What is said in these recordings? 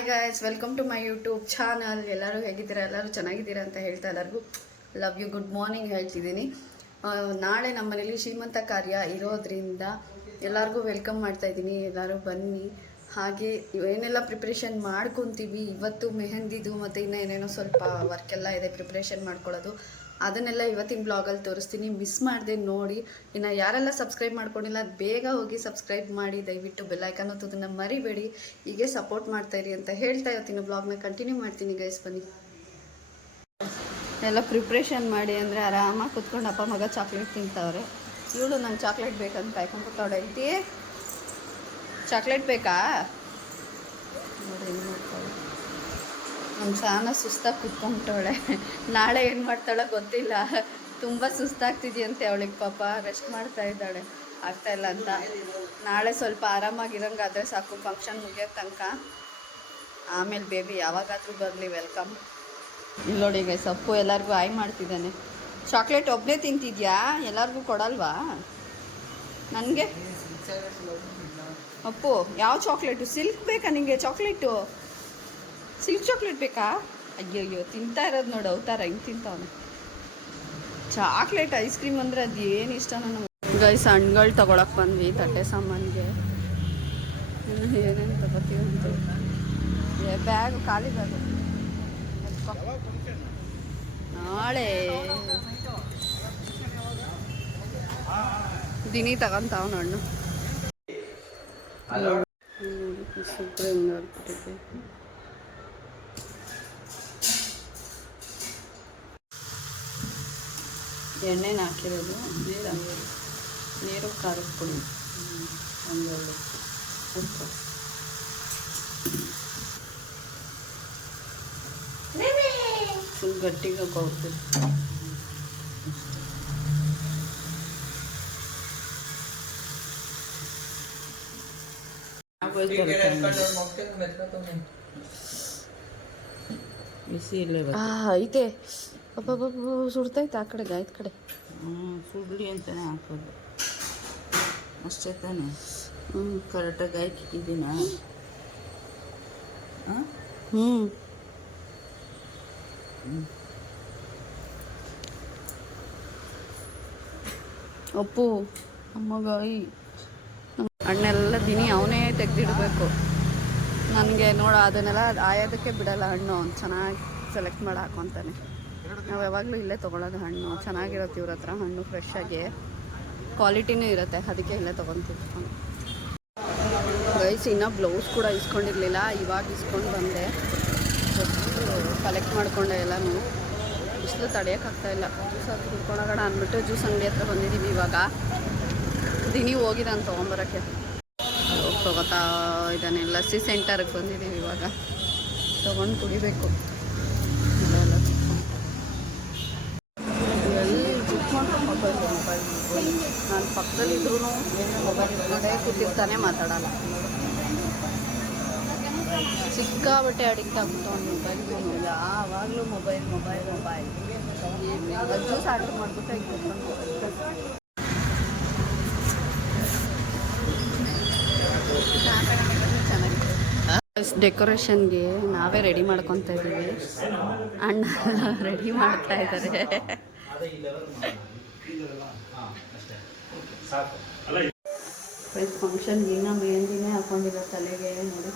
Hi guys, welcome to my YouTube channel. ಎಲ್ಲರೂ ಹೇಗಿದ್ದೀರಾ? ಎಲ್ಲರೂ ಚೆನ್ನಾಗಿದ್ದೀರಾ ಅಂತ ಹೇಳ್ತಾ ಎಲ್ಲರಿಗೂ ಲವ್ ಯು, ಗುಡ್ ಮಾರ್ನಿಂಗ್ ಹೇಳ್ತಿದ್ದೀನಿ. ನಾಳೆ ನಮ್ಮ ಮನೇಲಿ ಶ್ರೀಮಂತ ಕಾರ್ಯ ಇರೋದ್ರಿಂದ ಎಲ್ಲರಿಗೂ ವೆಲ್ಕಮ್ ಮಾಡ್ತಾ ಇದ್ದೀನಿ. ಎಲ್ಲರೂ ಬನ್ನಿ. ಹಾಗೆ ಏನೆಲ್ಲ ಪ್ರಿಪ್ರೇಷನ್ ಮಾಡ್ಕೊತೀವಿ ಇವತ್ತು, ಮೆಹಂದಿದು ಮತ್ತು ಇನ್ನೂ ಏನೇನೋ ಸ್ವಲ್ಪ ವರ್ಕ್ ಎಲ್ಲ ಇದೆ ಪ್ರಿಪ್ರೇಷನ್ ಮಾಡ್ಕೊಳ್ಳೋದು. ಅದನ್ನೆಲ್ಲ ಇವತ್ತಿನ ಬ್ಲಾಗಲ್ಲಿ ತೋರಿಸ್ತೀನಿ. ಮಿಸ್ ಮಾಡಿದೆ ನೋಡಿ. ಇನ್ನು ಯಾರೆಲ್ಲ ಸಬ್ಸ್ಕ್ರೈಬ್ ಮಾಡ್ಕೊಂಡಿಲ್ಲ ಬೇಗ ಹೋಗಿ ಸಬ್ಸ್ಕ್ರೈಬ್ ಮಾಡಿ, ದಯವಿಟ್ಟು ಬೆಲ್ಲೈಕನ್ ಒತ್ತೋದನ್ನು ಮರಿಬೇಡಿ. ಹೀಗೆ ಸಪೋರ್ಟ್ ಮಾಡ್ತಾಯಿರಿ ಅಂತ ಹೇಳ್ತಾ ಇವತ್ತಿನ ಬ್ಲಾಗ್ನ ಕಂಟಿನ್ಯೂ ಮಾಡ್ತೀನಿ. ಗೈಸ್ ಬನ್ನಿ, ಎಲ್ಲ ಪ್ರಿಪ್ರೇಷನ್ ಮಾಡಿ ಅಂದರೆ ಆರಾಮಾಗಿ ಕುತ್ಕೊಂಡು ಅಪ್ಪ ಮಗ ಚಾಕ್ಲೇಟ್ ತಿಂತವ್ರೆ. ಇವಳು ನಂಗೆ ಚಾಕ್ಲೇಟ್ ಬೇಕಂತ ಕಾಯ್ಕೊಂಡು ಕೂತವಳೆ. ಐತಿ ಚಾಕ್ಲೇಟ್ ಬೇಕಾ ನೋಡಿ, ಏನು ಮಾಡ್ತಾಳೆ ನಮ್ಮ ಸಾನ ಸುಸ್ತಾಗಿ ಕುತ್ಕೊಂಡ್ಬಿಟ್ಟವಳೆ. ನಾಳೆ ಏನು ಮಾಡ್ತಾಳೋ ಗೊತ್ತಿಲ್ಲ. ತುಂಬ ಸುಸ್ತಾಗ್ತಿದೆಯಂತೆ ಅವಳಿಗೆ, ಪಾಪ ರೆಸ್ಟ್ ಮಾಡ್ತಾ ಇದ್ದಾಳೆ. ಆಗ್ತಾಯಿಲ್ಲ ಅಂತ. ನಾಳೆ ಸ್ವಲ್ಪ ಆರಾಮಾಗಿರೋಂಗಾದರೆ ಸಾಕು, ಫಂಕ್ಷನ್ ಮುಗಿಯೋ ತನಕ. ಆಮೇಲೆ ಬೇಬಿ ಯಾವಾಗಾದರೂ ಬರಲಿ, ವೆಲ್ಕಮ್. ಇಲ್ಲಿ ನೋಡಿ ಗೈಸ್, ಅಪ್ಪು ಎಲ್ಲರಿಗೂ ಆಯ್ ಮಾಡ್ತಿದ್ದಾನೆ. ಚಾಕ್ಲೇಟ್ ಒಬ್ಬನೇ ತಿಂತಿದ್ಯಾ? ಎಲ್ಲರಿಗೂ ಕೊಡಲ್ವಾ? ನನಗೆ ಅಪ್ಪು ಯಾವ ಚಾಕ್ಲೇಟು? ಸಿಲ್ಕ್ ಬೇಕಾ ನಿಮಗೆ ಚಾಕ್ಲೇಟು? ಸಿಲ್ಕ್ ಚಾಕ್ಲೇಟ್ ಬೇಕಾ? ಅಯ್ಯಯ್ಯೋ, ತಿಂತಾ ಇರೋದು ನೋಡು ಅವತಾರ ಹಿಂಗೆ ತಿಂತಾವನು. ಚಾಕ್ಲೇಟ್ ಐಸ್ ಕ್ರೀಮ್ ಅಂದರೆ ಅದು ಏನು ಇಷ್ಟ ನನಗೆ. ಗೈಸ್, ಹಣ್ಣುಗಳು ತೊಗೊಳಕ್ಕೆ ಬಂದ್ವಿ ತಟ್ಟೆ ಸಾಮಾನಿಗೆ. ಏನೇನು ತಗೋತೀವಿ ಅಂತ. ಬ್ಯಾಗು ಖಾಲಿ ಬ್ಯಾಗು ನಾಳೆ ದಿನಿ ತಗೊಂತಾವನು ಹಣ್ಣು. ಎಣ್ಣೆನ ಹಾಕಿರೋದು, ನೀರು ಖಾರದ ಪುಡಿ, ಒಂದೆರಡು ಉಪ್ಪು. ಫುಲ್ ಗಟ್ಟಿಗೆ ಹೋಗ್ತದೆ. ಐತೆ ಅಬ್ಬಬ್ಬ, ಸುಡ್ತೈತೆ ಆ ಕಡೆಗೆ, ಆಯ್ತು ಕಡೆ. ಸುಡ್ಲಿ ಅಂತಾನೆ ಹಾಕೋದು ಅಷ್ಟೇ ತಾನೆ. ಕರೆಕ್ಟಾಗಿ ಹಾಕಿದ್ದೀನ. ಅಪ್ಪು ಅಮ್ಮಗ ಹಣ್ಣೆಲ್ಲ ದಿನಿ ಅವನೇ ತೆಗೆದಿಡಬೇಕು. ನನಗೆ ನೋಡ ಅದನ್ನೆಲ್ಲ ಆಯೋದಕ್ಕೆ ಬಿಡಲ್ಲ ಹಣ್ಣು. ಅವ್ನು ಚೆನ್ನಾಗಿ ಸೆಲೆಕ್ಟ್ ಮಾಡಿ ಹಾಕೊತಾನೆ. ನಾವು ಯಾವಾಗಲೂ ಇಲ್ಲೇ ತೊಗೊಳೋದು ಹಣ್ಣು. ಚೆನ್ನಾಗಿರುತ್ತೆ ಇವ್ರ ಹತ್ರ ಹಣ್ಣು, ಫ್ರೆಶ್ಶಾಗಿ ಕ್ವಾಲಿಟಿನೂ ಇರುತ್ತೆ, ಅದಕ್ಕೆ ಇಲ್ಲೇ ತೊಗೊತೀವಿ. ಗೈಸ್, ಇನ್ನೂ ಬ್ಲೌಸ್ ಕೂಡ ಇಸ್ಕೊಂಡಿರಲಿಲ್ಲ, ಇವಾಗ ಇಸ್ಕೊಂಡು ಬಂದೆ. ಕಲೆಕ್ಟ್ ಮಾಡಿಕೊಂಡೆ ಎಲ್ಲನೂ. ಬಿಸಿಲು ತಡೆಯೋಕ್ಕಾಗ್ತಾಯಿಲ್ಲ. ಜ್ಯೂಸ್ ಹಾಕಿ ಕುಡ್ಕೊಂಡೋಗೋಣ ಅಂದ್ಬಿಟ್ಟು ಜ್ಯೂಸ್ ಅಂಗಡಿ ಹತ್ರ ಬಂದಿದ್ದೀವಿ. ಇವಾಗ ದಿನಿ ಹೋಗಿದ್ದಾನೆ ತೊಗೊಂಬರೋಕ್ಕೆ. ತೊಗೋತಾ ಇದ್ದಾನೆ. ಲಸ್ಸಿ ಸೆಂಟರ್ಗೆ ಬಂದಿದ್ದೀವಿ ಇವಾಗ. ತೊಗೊಂಡು ಕುಡಿಬೇಕು. ಎಲ್ಲಿ ಕುತ್ಕೊಂಡ್ರು ಮೊಬೈಲ್ ನಾನು ಪಕ್ಕದಲ್ಲಿದ್ರೂ ಮೊಬೈಲ್ ಇಟ್ಕೊಂಡೇ ಕೂತಿರ್ತಾನೆ, ಮಾತಾಡಲ್ಲ. ಸಿಕ್ಕಾಬಟ್ಟೆ ಅಡಿಕ್ಟ್ ಆಗ್ಬಿಟ್ಟು ಮೊಬೈಲ್ಗೂ. ಯಾವಾಗಲೂ mobile mobile mobile. Juice order ಮಾಡಿಬಿಟ್ಟು ಈಗ ಕುತ್ಕೊಂಡು ಡೆಕೋರೇಷನ್ಗೆ ನಾವೇ ರೆಡಿ ಮಾಡ್ಕೊತಾ ಇದ್ದೀವಿ. ಅಣ್ಣ ರೆಡಿ ಮಾಡ್ತಾ ಇದ್ದಾರೆ. ಫಂಕ್ಷನ್ಗೆ ಇನ್ನೂ ಮೆಹಂದಿನೇ ಹಾಕೊಂಡಿರೋ ತಲೆಗೆ ನೋಡಿ,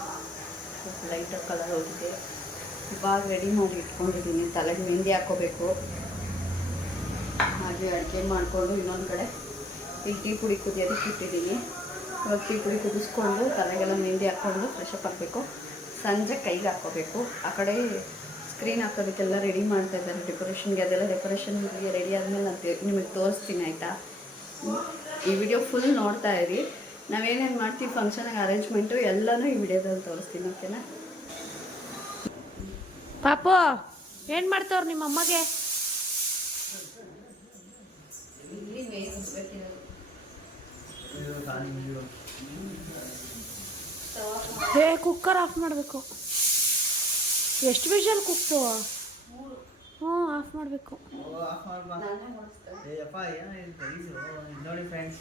ಲೈಟ್ ಕಲರ್ ಹೋಗಿದೆ. ಇವಾಗ ರೆಡಿ ಮಾಡಿ ಇಟ್ಕೊಂಡಿದ್ದೀನಿ. ತಲೆಗೆ ಮೆಹಂದಿ ಹಾಕ್ಕೋಬೇಕು. ಹಾಗೆ ಅಡುಗೆ ಮಾಡಿಕೊಂಡು ಇನ್ನೊಂದು ಕಡೆ ಈಗ ಟೀ ಪುಡಿ ಕುದಿಯೋದಕ್ಕೆ ಇಟ್ಟಿದ್ದೀನಿ. ಇವಾಗ ಟೀ ಪುಡಿ ಕುದಿಸ್ಕೊಂಡು ತಲೆಗೆಲ್ಲ ಮೆಹಂದಿ ಹಾಕ್ಕೊಂಡು ಫ್ರೆಶಪ್ ಆಗಬೇಕು. ಸಂಜೆ ಕೈಗೆ ಹಾಕ್ಕೋಬೇಕು. ಆ ಕಡೆ ಸ್ಕ್ರೀನ್ ಹಾಕೋದಕ್ಕೆಲ್ಲ ರೆಡಿ ಮಾಡ್ತಾ ಇದ್ದಾರೆ ಡೆಕೋರೇಷನ್ಗೆ. ಅದೆಲ್ಲ ಡೆಕೋರೇಷನ್ಗೆ ರೆಡಿ ಆದಮೇಲೆ ನಾನು ನಿಮಗೆ ತೋರಿಸ್ತೀನಿ, ಆಯಿತಾ? ಈ ವಿಡಿಯೋ ಫುಲ್ ನೋಡ್ತಾ ಇರಿ. ನಾವೇನೇನು ಮಾಡ್ತೀವಿ ಫಂಕ್ಷನ್ಗೆ ಅರೇಂಜ್ಮೆಂಟು ಎಲ್ಲನೂ ಈ ವಿಡಿಯೋದಲ್ಲಿ ತೋರಿಸ್ತೀನಿ, ಓಕೆನಾ? ಪಾಪು ಏನು ಮಾಡ್ತವ್ರು ನಿಮ್ಮ ಅಮ್ಮಗೆ? ಹೇ, ಕುಕ್ಕರ್ ಆಫ್ ಮಾಡಬೇಕು. ಎಷ್ಟು ವಿಷಲ್ ಕುಕ್ತು? ಹ್ಞೂ, ಆಫ್ ಮಾಡಬೇಕು. ನೋಡಿ ಫ್ರೆಂಡ್ಸ್,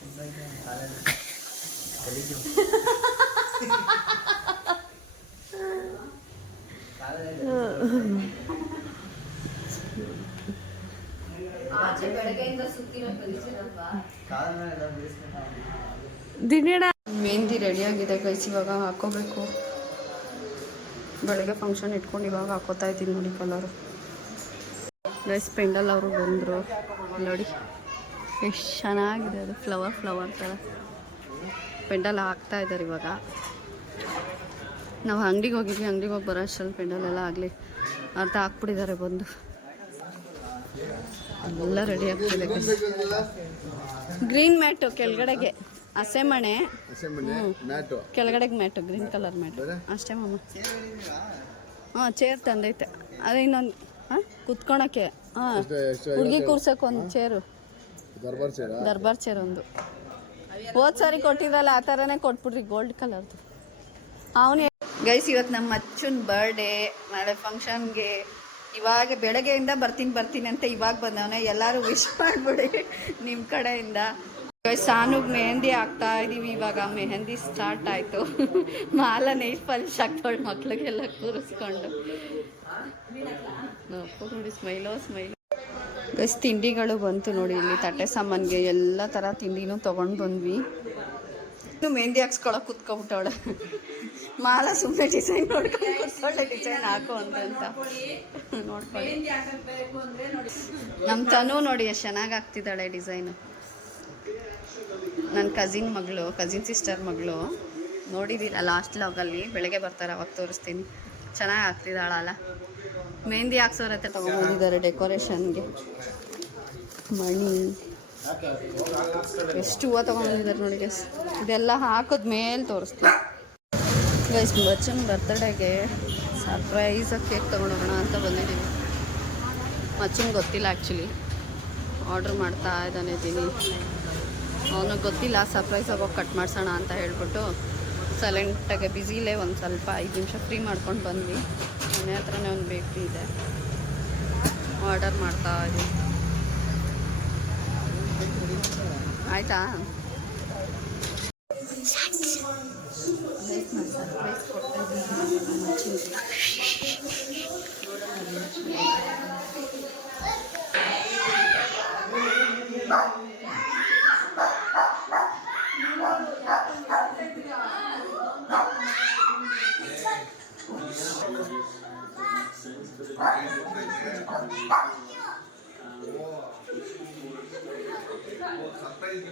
ದಿನೇಣ ಮೆಹಂದಿ ರೆಡಿಯಾಗಿದೆ ಗೈಸ್, ಇವಾಗ ಹಾಕೋಬೇಕು. ಬೆಳಗ್ಗೆ ಫಂಕ್ಷನ್ ಇಟ್ಕೊಂಡು ಇವಾಗ ಹಾಕೋತಾ ಇದ್ದೀನಿ ನೋಡಿ ಕಲರು. ಗೈಸ್ ಪೆಂಡಲ್ ಅವರು ಬಂದರು ನೋಡಿ, ಎಷ್ಟು ಚೆನ್ನಾಗಿದೆ ಅದು, ಫ್ಲವರ್ ಥರ ಪೆಂಡಲ್ ಹಾಕ್ತಾ ಇದ್ದಾರೆ ಇವಾಗ. ನಾವು ಅಂಗಡಿಗೆ ಹೋಗಿದ್ವಿ, ಅಂಗಡಿಗೆ ಹೋಗಿ ಬರೋ ಅಷ್ಟರಲ್ಲಿ ಪೆಂಡಲ್ ಎಲ್ಲ ಆಗಲಿ ಅರ್ಧ ಹಾಕ್ಬಿಟ್ಟಿದ್ದಾರೆ ಬಂದು. ಎಲ್ಲ ರೆಡಿ ಆಗ್ತಿದೆ. ಗ್ರೀನ್ ಮ್ಯಾಟು ಕೆಳಗಡೆಗೆ, ಹಸೆಮಣೆ ಕೆಳಗಡೆಗೆ ಮ್ಯಾಟು, ಗ್ರೀನ್ ಕಲರ್ ಮ್ಯಾಟು ಅಷ್ಟೇ ಮಾಮ. ಹಾಂ ಚೇರ್ ತಂದೈತೆ, ಅದೇ ಇನ್ನೊಂದು ಹಾಂ ಕುತ್ಕೊಳಕ್ಕೆ, ಹಾಂ ಹುಡುಗಿ ಕೂರ್ಸೋಕೆ ಒಂದು ಚೇರು, ದರ್ಬಾರ್ ಚೇರ್ ಒಂದು. ಹೋದ್ ಸಾರಿ ಕೊಟ್ಟಿದ್ರಲ್ಲ ಆ ಥರನೇ ಕೊಟ್ಬಿಡ್ರಿ, ಗೋಲ್ಡ್ ಕಲರ್ದು. ಅವನೇ ಗೈಸ್ ಇವತ್ತು ನಮ್ಮ ಅಚ್ಚುನ್ ಬರ್ಡೇ, ನಾಳೆ ಫಂಕ್ಷನ್ಗೆ. ಇವಾಗ ಬೆಳಗ್ಗೆಯಿಂದ ಬರ್ತೀನಿ ಅಂತ ಇವಾಗ ಬಂದವನೇ. ಎಲ್ಲರೂ ವಿಶ್ ಮಾಡಿಬಿಡಿ ನಿಮ್ಮ ಕಡೆಯಿಂದ. ಸಾನುಗ್ ಮೆಹಂದಿ ಹಾಕ್ತಾ ಇದ್ದೀವಿ ಇವಾಗ. ಮೆಹಂದಿ ಸ್ಟಾರ್ಟ್ ಆಯಿತು. ಮಾಲ ನೈಟ್ ಪಾಲಿಶ್ ಹಾಕ್ತಾಳೆ ಮಕ್ಳಿಗೆಲ್ಲ ಕೂರಿಸ್ಕೊಂಡು. ನೋಡಿ ಸ್ಮೈಲು. ಗೈಸ್ ತಿಂಡಿಗಳು ಬಂತು ನೋಡಿ, ಇಲ್ಲಿ ತಟ್ಟೆ ಸಾಮಾನಿಗೆ ಎಲ್ಲ ಥರ ತಿಂಡಿನೂ ತೊಗೊಂಡು ಬಂದ್ವಿ. ಇನ್ನು ಮೆಹಂದಿ ಹಾಕ್ಸ್ಕೊಳಕ್ಕೆ ಕುತ್ಕೊಬಿಟ್ಟವಳೆ. ಮಾಲ ಸುಮ್ಮನೆ ಡಿಸೈನ್ ನೋಡ್ಕೊಂಡು ಕೂತ್ಕೊಳ್ಳೆ, ಡಿಸೈನ್ ಹಾಕು ಅಂತ ನೋಡ್ಕೊಳ್ಳಿ. ನಮ್ಮ ತನು ನೋಡಿ ಎಷ್ಟು ಚೆನ್ನಾಗಿ ಆಗ್ತಿದ್ದಾಳೆ ಡಿಸೈನು. ನನ್ನ ಕಸಿನ್ ಸಿಸ್ಟರ್ ಮಗಳು ನೋಡಿದ್ದೀರ ಲಾಸ್ಟ್ ಲಾಗಲ್ಲಿ, ಬೆಳಗ್ಗೆ ಬರ್ತಾರೆ ಅವಾಗ ತೋರಿಸ್ತೀನಿ. ಚೆನ್ನಾಗಿ ಆಗ್ತಿದ್ದಾಳಲ್ಲ. ಮೆಹಂದಿ ಹಾಕ್ಸೋರ ಹತ್ರ ತೊಗೊಂಡ್ಬಂದಿದ್ದಾರೆ ಡೆಕೋರೇಷನ್ಗೆ. ಮಣಿ ಎಷ್ಟು ಹೂವು ತೊಗೊಂಡ್ಬಂದಿದ್ದಾರೆ ನೋಡಿ ಗೈಸ್. ಇದೆಲ್ಲ ಹಾಕಿದ್ಮೇಲೆ ತೋರಿಸ್ತೀನಿ ಗೈಸ್. ಬಚ್ಚನ್ ಬರ್ತಡೇಗೆ ಸರ್ಪ್ರೈಸಾಗಿ ಕೇಕ್ ತೊಗೊಂಡೋಗೋಣ ಅಂತ ಬಂದಿದ್ದೀವಿ. ಮಚ್ಚಂಗೆ ಗೊತ್ತಿಲ್ಲ ಆ್ಯಕ್ಚುಲಿ, ಆರ್ಡ್ರ್ ಮಾಡ್ತಾ ಇದ್ದೀನಿ. ಅವನಿಗೆ ಗೊತ್ತಿಲ್ಲ, ಸರ್ಪ್ರೈಸಾಗಿ ಹೋಗಿ ಕಟ್ ಮಾಡಿಸೋಣ ಅಂತ ಹೇಳ್ಬಿಟ್ಟು ಸೈಲೆಂಟಾಗೆ ಬ್ಯುಸಿಲೇ ಒಂದು ಸ್ವಲ್ಪ 5 ನಿಮಿಷ ಫ್ರೀ ಮಾಡ್ಕೊಂಡು ಬಂದ್ವಿ. ಮನೆ ಹತ್ರನೇ ಒಂದು ಬೇಕ್ರಿ ಇದೆ, ಆರ್ಡರ್ ಮಾಡ್ತಾ ಇದ್ದೀವಿ. ಆಯಿತಾ? ಸರ್ಪ್ರೈಸ್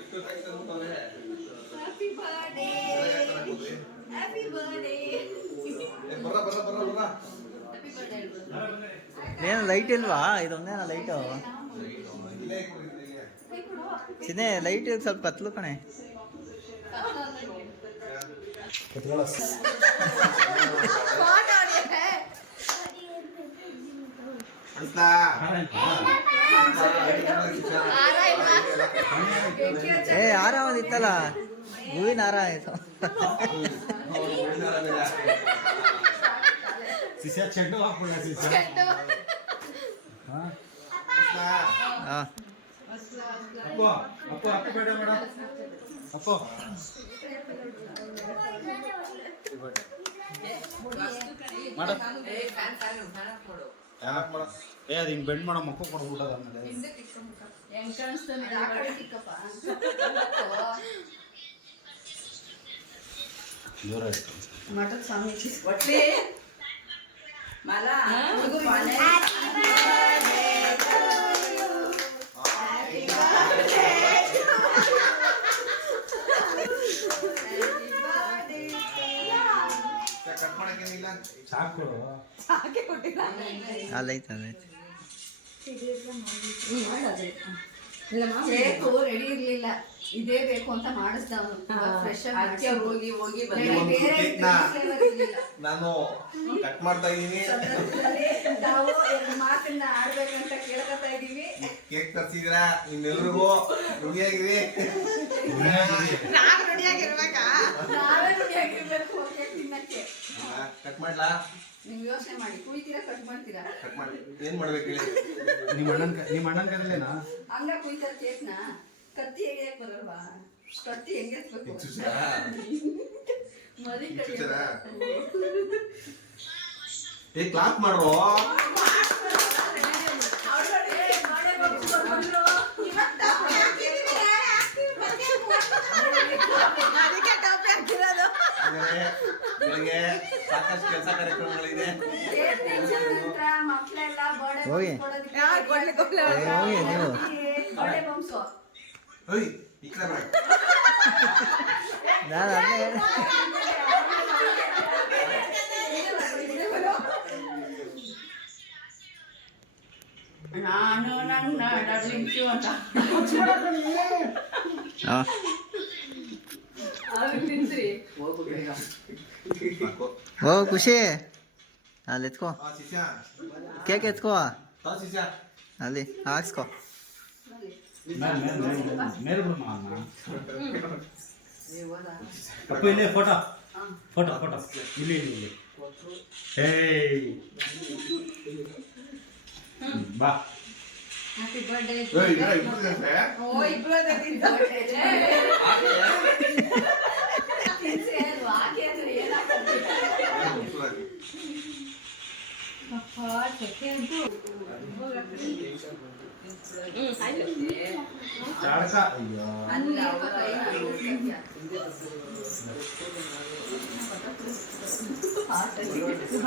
ಏನು ಲೈಟ್ ಇಲ್ವಾ? ಇದೊಂದೇನ ಲೈಟು? ಚಿನ್ನೆ ಲೈಟ್ ಸ್ವಲ್ಪ ಕತ್ಲು ಕಣೆ. ಏ ಹಾರ ಒಂದಿತ್ತಲ್ಲ, ಹೂವಿನ ಹಾರ ಆಯ್ತು. ಚೆಂಡು ಹಾಕ್ಬಿಡ ಅಪ್ಪು ಅಪ್ಪು ಅಪ್ಪು ಬೇಡ ಮೇಡಮ್ ಅಪ್ಪು ಮಾಡ ಏ ಅದು ಹಿಂಗೆ ಬೆಂಡ್ ಮಾಡೋ ಮಕ್ಕಳು ಕೊಡ್ಬಿಟ್ಟದ ಆಮೇಲೆ ಜೋರ ಮಟನ್ ಸ್ವಾಮಿ ಮಾಲಾ ಅಲ್ಲೈತೆ ಕೇಕು ರೆಡಿ ಇರ್ಲಿಲ್ಲ, ಇದೇ ಬೇಕು ಅಂತ ಮಾಡಿಸ್ದ ಅವನು. ಫ್ರೆಶ್ ಆಗಿ ಹೋಗಿ ನಾನು ಕಟ್ ಮಾಡ್ತಾ ಇದೀನಿ. ನಾವು ಎರಡು ಮಾತನ್ನ ಆಡ್ಬೇಕಂತ ಕೇಳ್ಕೊತಾ ಇದೀವಿ. ಕೇಕ್ ತರ್ಸಿದ್ರಾ ನಿಮ್ಮೆಲ್ರಿಗೂ ರೆಡಿಯಾಗಿರಿ. ನಾವೇ ರೆಡಿಯಾಗಿರ್ಬೇಕು ಕೇಕ್ ತಿನ್ನಕ್ಕೆ. ಕಟ್ ಮಾಡ್ಲಾ? ನೀವು ಯೋಚನೆ ಮಾಡಿ, ಕುಯ್ತೀರಾ ಕಟ್ ಮಾಡ್ತೀರಾ? ಕಟ್ ಮಾಡಿ ಏನ್ ಮಾಡ್ಬೇಕು ಹೇಳಿ? ನಿಮ್ಮ ಅಣ್ಣನ ಕೈಲೇನಾ ಹಂಗ ಕುಯ್ತಾರ ಕೇಕ್ನ? ಕತ್ತಿ ಹೇಗೆ ಬರಲ್ವಾ? ಕತ್ತಿ ಹೆಂಗೆ ಎತ್ಬೇಕು? ಮರಿ ಏ ಕ್ಲಾಪ್ ಮಾಡ್ರೋ. ಅದಕ್ಕೆ ಟೋಪಿ ಹಾಕಿರೋದು. ಬೆಳಿಗ್ಗೆ ಸಾಕಷ್ಟು ಕೆಲಸ ಕಾರ್ಯಕ್ರಮಗಳಿದೆ. ಮಕ್ಕಳೆಲ್ಲ ಬರ್ಡೇ ಹೋಗಿ. ಕೊಡೋದಕ್ಕೆ ಹೋಗಿ ನೀವು. Birthday bumps. ಓಯ್ ಈ ಕಡೆ ಬಾ. ನಾನು ಅದನ್ನೇ ಹೇಳಿ. ನಾನು ನನ್ನ ಡಬ್ಲಿಂಗ್ಸು ಅಂತ ಹಾಂ ಓ ಖುಷಿ ಅಲ್ಲಿ ಎತ್ಕೋ ಆ ಶಿಷ್ಯ ಕೇಕ್ ಎತ್ಕೋ ಆ ಶಿಷ್ಯ ಅಲ್ಲಿ ಹಾಕ್ಸ್ಕೋ ಮೇಲೆ ಅಪ್ಪ ಇಲ್ಲೇ ಫೋಟೋ ಫೋಟೋ ಫೋಟೋ ಇಲ್ಲಿ ಇಲ್ಲಿ ಇಲ್ಲಿ ಹೇಯ್ ಬಾ ಹ್ಯಾಪಿ ಬರ್ಡೇ. ಏಯ್ ಇರ ಇಬ್ರು ಓ ಇಬ್ರು ಬರ್ಡೇ. ಹಾಕಿ ಅಂದ್ರೆ ಏನಾಗ್ತದೆ? ಅಪ್ಪ ಚಕ್ಕೆ ಅಂತೂ ಚಾಡ್ಕ ಅಯ್ಯೋ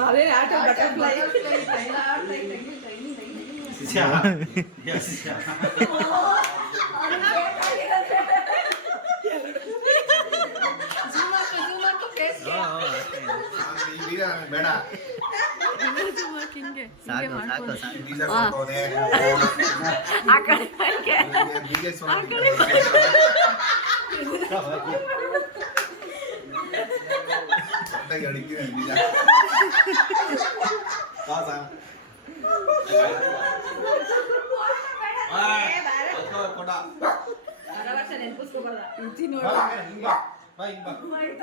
ಅದೇ ಆಟ ಬಟರ್ಫ್ಲೈ ಶಿಷ್ಯ ಯಾ ಶಿಷ್ಯ ಈ ವೀರ ಬೇಡ ಸಾಕು ಸಾಕು ಸಾಕು ಬೀಜ ಕೊಡ್ತವನೆ ಆ ಕಡೆ ಹಾಗೆ. ಬೀಜ ಅಡಿಕೆ ಬೀಜ ಕಾಸ ಕೊಡ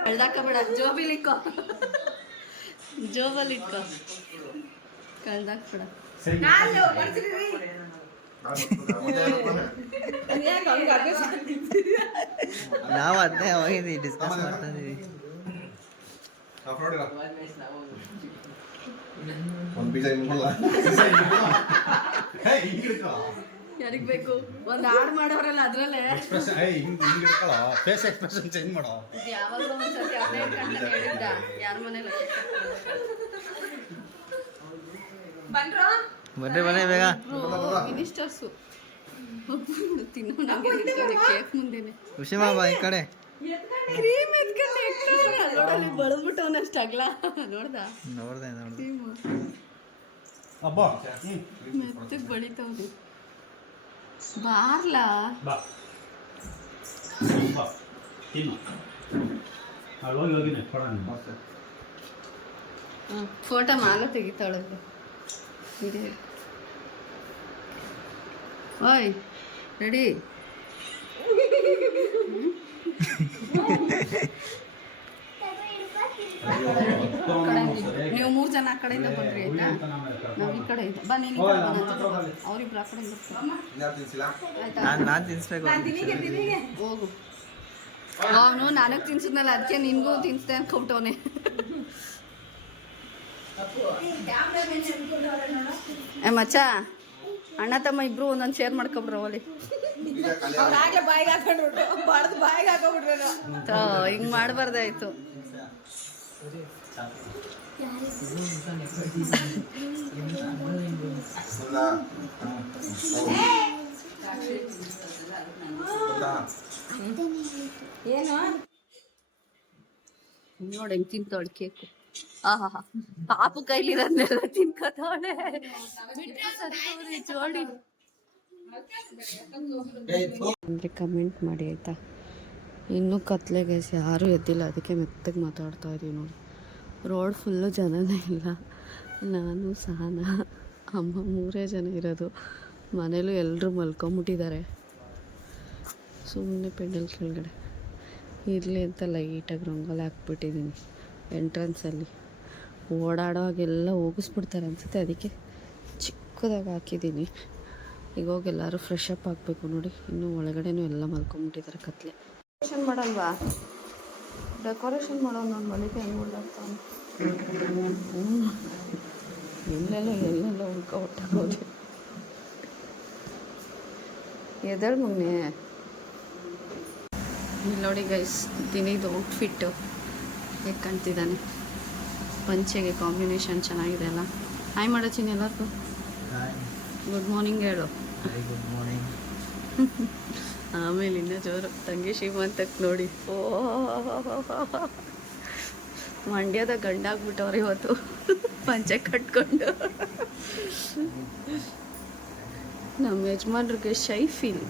ಕಳ್ದಾಕಬೇಡ, ಜೋಬಿಲಿಕ್ಕೋ, ಜೋಬಲ್ಲಿಟ್ಕೋ, ಕಳ್ದಾಕ್ಬೇಡ. ಸರಿ ನಾವು ಅದನ್ನೇ ಹೋಗಿದ್ವಿ ಡಿಸ್ಕಸ್ ಮಾಡ್ತಾ ಇದೀವಿ ಒಂದು ಬೀಜ ಯಾರಿಗ್ ಬೇಕು? ಒಂದ್ ಹಾಡ್ ಮಾಡೋರಲ್ಲ ಅದ್ರಲ್ಲೇ. ಎಕ್ಸ್ಪ್ರೆಷನ್ ಹಿಂಗೆ ಇಟ್ಕೊಳ್ಳೋ ಫೇಸ್ ಎಕ್ಸ್ಪ್ರೆಷನ್ ಚೇಂಜ್ ಮಾಡೋ ಇದು ಯಾವಾಗಲೂ ಒಂದ್ಸತಿ ಅಪ್ಡೇಟ್ ಕಂಡು ಹೇಳಿದ್ದ ಯಾರ ಮನೇಲಿ ಬರ್ರಿ ಬನ್ನಿ ಬೇಗ ಮಿನಿಸ್ಟರ್ಸು ತಿನ್ನೋ ನಂಗೆ ಕೇಕ್ ಮುಂದೆನೆ ಖುಷಿ ಮಾಮ ಈ ಕಡೆ ಕ್ರೀಮ್ ಎತ್ಕೊಂಡು ಅದ್ರೊಳಗೆ ಬಳದ್ಬಿಟ್ಟವನಷ್ಟು ಅಗ್ಲ ನೋಡ್ದ ನೋಡ್ದೆ ನೋಡ್ದೆ ಕ್ರೀಮ್ ಅಬ್ಬ ಮೆತ್ತಗೆ ಬಳಿತಾವ್ರಿ. ಬಾರ್ಲಾ ಬಾ ಬಾ ತಿನ್ನು ಅಲ್ಲಿ ಹೋಗಿನಿ ಕೊಡೋಣ ಫೋಟೋ ಮಾಲ ತೆಗಿತಾಳಲ್ಲ ಇದೆ. ಓಯ್ ರೆಡಿ? ನೀವು 3 ಜನ ಆ ಕಡೆಯಿಂದ ಬಂದ್ರಿ ಆಯ್ತಾ? ನಾವು ಈ ಕಡೆಯಿಂದ ಬನ್ನಿ, ಅವ್ರಿಬ್ರು ಆ ಕಡೆಯಿಂದ ಆಯ್ತಾ? ನಾನು ತಿನ್ಸ್ಬೇಕು ಹೋಗು. ಅವನು ನನಗೆ ತಿನ್ಸಿದ್ನಲ್ಲ ಅದಕ್ಕೆ ನಿನ್ಗೂ ತಿನ್ಸ್ದೆ ಅನ್ಕೊಬಿಟ್ಟವನೆ. ಏ ಮಚ್ಚ, ಅಣ್ಣ ತಮ್ಮ ಇಬ್ರು ಒಂದೊಂದು ಶೇರ್ ಮಾಡ್ಕೊಬ್ರು ಅವಲ್ಲಿ. ಹಿಂಗ್ ಮಾಡಬಾರ್ದಾಯ್ತು. ಏನು ನೋಡಿ ಹೆಂಗ್ ತಿಂತಾಳೆ ಕೇಕು. ಆಹಾ ಪಾಪು ಕೈಲಿರೋದ್ನೆಲ್ಲ ತಿನ್ಕೋತಾವಳೆ. ಜೋಡಿ ಅಂದರೆ ಕಮೆಂಟ್ ಮಾಡಿ ಆಯಿತಾ. ಇನ್ನೂ ಕತ್ಲೆಗೆ ಯಾರೂ ಎದ್ದಿಲ್ಲ, ಅದಕ್ಕೆ ಮೆತ್ತಗೆ ಮಾತಾಡ್ತಾ ಇದೀವಿ ನೋಡಿ. ರೋಡ್ ಫುಲ್ಲು ಜನನೇ ಇಲ್ಲ. ನಾನು ಸಹನ ಅಮ್ಮ 3 ಜನ ಇರೋದು. ಮನೇಲೂ ಎಲ್ಲರೂ ಮಲ್ಕೊಂಬಿಟ್ಟಿದ್ದಾರೆ. ಸುಮ್ಮನೆ ಪೆಂಡಲ್ ಕೆಳಗಡೆ ಇರಲಿ ಅಂತ ಲೈಟಾಗಿ ರಂಗೋಲಿ ಹಾಕ್ಬಿಟ್ಟಿದ್ದೀನಿ ಎಂಟ್ರೆನ್ಸಲ್ಲಿ. ಓಡಾಡೋವಾಗೆಲ್ಲ ಹೋಗಿಸ್ಬಿಡ್ತಾರೆ ಅನಿಸುತ್ತೆ, ಅದಕ್ಕೆ ಚಿಕ್ಕದಾಗಿ ಹಾಕಿದ್ದೀನಿ. ಈಗ ಹೋಗಿ ಎಲ್ಲರೂ ಫ್ರೆಶ್ ಅಪ್ ಆಗಬೇಕು ನೋಡಿ. ಇನ್ನೂ ಒಳಗಡೆನೂ ಎಲ್ಲ ಮಲ್ಕೊಂಬಿಟ್ಟಿದ್ದಾರೆ ಕತ್ಲೆ. ಡೆಕೋರೇಷನ್ ಮಾಡಲ್ವಾ? ಡೆಕೋರೇಷನ್ ಮಾಡೋ ನಾನು ಮಳಿಗೆ ಹೆಂಗೆ ಓಡಾಡ್ತಾನೆ. ಎಲ್ಲೆಲ್ಲ ಹುಡ್ಕೋಬಿಟ್ಟಾಗೋದು. ಎದಳು ಮಗನೆ ಇಲ್ಲಿ ನೋಡಿ ಗೈಸ್ ದಿನಿದು ಔಟ್ಫಿಟ್ಟು ಹೇಗೆ ಕಾಣ್ತಿದ್ದಾನೆ. ಪಂಚೆಗೆ ಕಾಂಬಿನೇಷನ್ ಚೆನ್ನಾಗಿದೆ ಅಲ್ಲ. ಹಾಯ್ ಮಾಡೋ ಚಿನ್ನ ಎಲ್ಲರಿಗೂ. ಗುಡ್ ಮಾರ್ನಿಂಗ್ ಹೇಳು. Very good morning. ಆಮೇಲೆ ಇನ್ನೂ ಜೋರು ತಂಗಿ ಶ್ರೀಮಂತಕ್ಕೆ ನೋಡಿ. ಓ ಮಂಡ್ಯದ ಗಂಡ ಆಗ್ಬಿಟ್ಟವ್ರು ಇವತ್ತು ಪಂಚೆ ಕಟ್ಕೊಂಡು. ನಮ್ಮ ಯಜಮಾನ್ರಿಗೆ ಶೈ ಫೀಲ್.